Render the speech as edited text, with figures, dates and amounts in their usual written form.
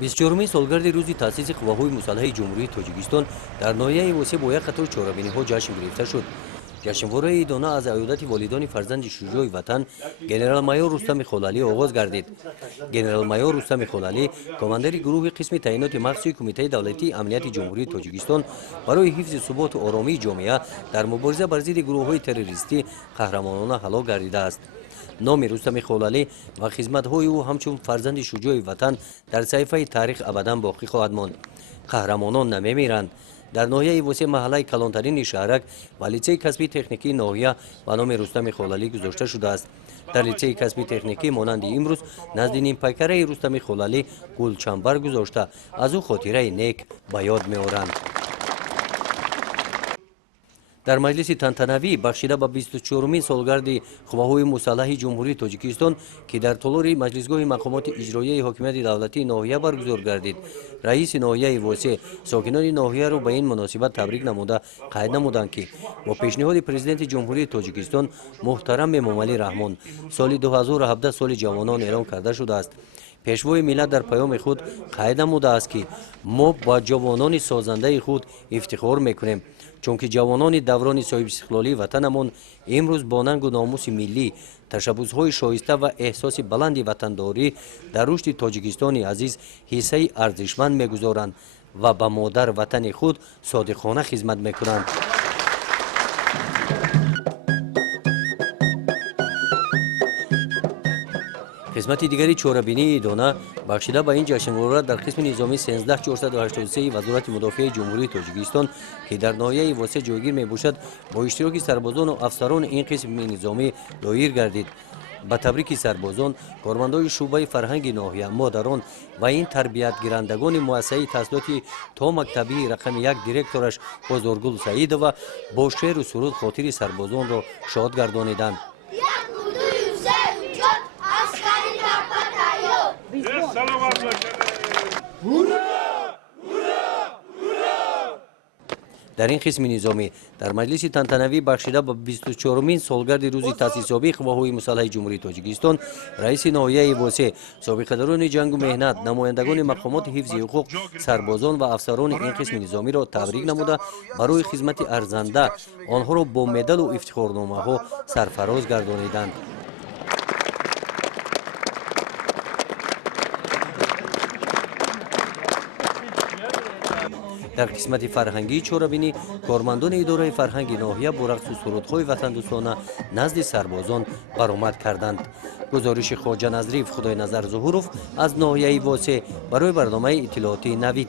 24 سالگرد روز تأسیس قواهای مسلح جمهوری تاجیکستان در ناحیه واسه با یک قطار چهاربینی‌ها جشن گرفته شد. جشنواره ایدانه از عیادت والدان فرزند شجاع وطن گنرال مایور رستم خلالی آغاز گردید. گنرال مایور رستم خلالی کماندر گروه قسم تعیینات مخصوصی کمیته دولتی امنیت جمهوری تاجیکستان برای حفظ ثبات و آرامی جامعه در مبارزه بر ضد گروه‌های تروریستی قهرمانانه هلاک گردیده است. نام رستم خلالی و خدمت‌های او همچون فرزند شجاع وطن در صحیفه تاریخ ابدا باقی خواهد ماند. قهرمانان نمی‌میرند. در ناحیه واسه محله کلانترین شهرک و لیسه کسبی تکنیکی ناحیه به نام رستم خلالی گذاشته شده است. در لیسه کسبی تکنیکی مانند امروز نزد نیم پیکره رستم خلالی گلچنبر گذاشته از او خاطره نیک به یاد می‌آورند. در مجلس تنتنوی بخشیده به 24مین سالگرد قواهای مسلح جمهوری تاجیکستان که در تالار مجلسگاه مقامات اجرایی حاکمیت دولتی ناحیه برگزار گردید، رئیس ناحیه واسه ساکنان ناحیه را به این مناسبت تبریک نموده قید نمودند که با پیشنهاد پرزیدنت جمهوری تاجیکستان محترم مملی رحمان سال 2017 سال جوانان اعلام کرده شده است. پیشوای ملت در پیام خود قید نموده است که ما با جوانان سازنده خود افتخار میکنیم، چون که جوانان دوران صاحب استقلالی وطنمان امروز با ننگ و ناموس ملی، تشبس‌های شایسته و احساس بلند وطنداری در رشد تاجیکستان عزیز حصه ارزشمند میگذارند و به مادر وطن خود صادقانه خدمت میکنند. قسمت دیگری چهاربینی ایدانه بخشیده به این جشنواره در قسم نظامی 13483 وزارت مدافع جمهوری تاجیکستان که در ناحیه واسه جایگیر میباشد با اشتراک سربازان و افسران این قسم نظامی دایر گردید. به تبریک سربازان، کارمندان شعبه فرهنگ ناحیه، مادران و این تربیت گیرندگان مؤسسه تحصیلاتی تا مکتبی رقم 1 دیرکتورش بازارگل سعید و با شعر و سرود خاطر سربازان را شاد گردانیدند. در این قسم نظامی در مجلس تنتنوی بخشیده به 24مین سالگرد روز تأسیس یابی قواهای مسلح جمهوری تاجیکستان، رئیس ناحیه واسه، سابقه‌داران جنگ و مهنت، نمایندگان مقامات حفظ حقوق، سربازان و افسران این قسم نظامی را تبریک نموده برای خدمت ارزنده آنها را با مدال و افتخارنامه‌ها سرفراز گردانیدند. در قسمت فرهنگی چهاربینی کارمندان اداره فرهنگ ناحیه با رقص و سرودهای وطن دوستانه نزد سربازان برآمد کردند. گزارش خواجه نظریف خدای نظر ظهورов از ناحیه واسه برای برنامه اطلاعاتی نوید.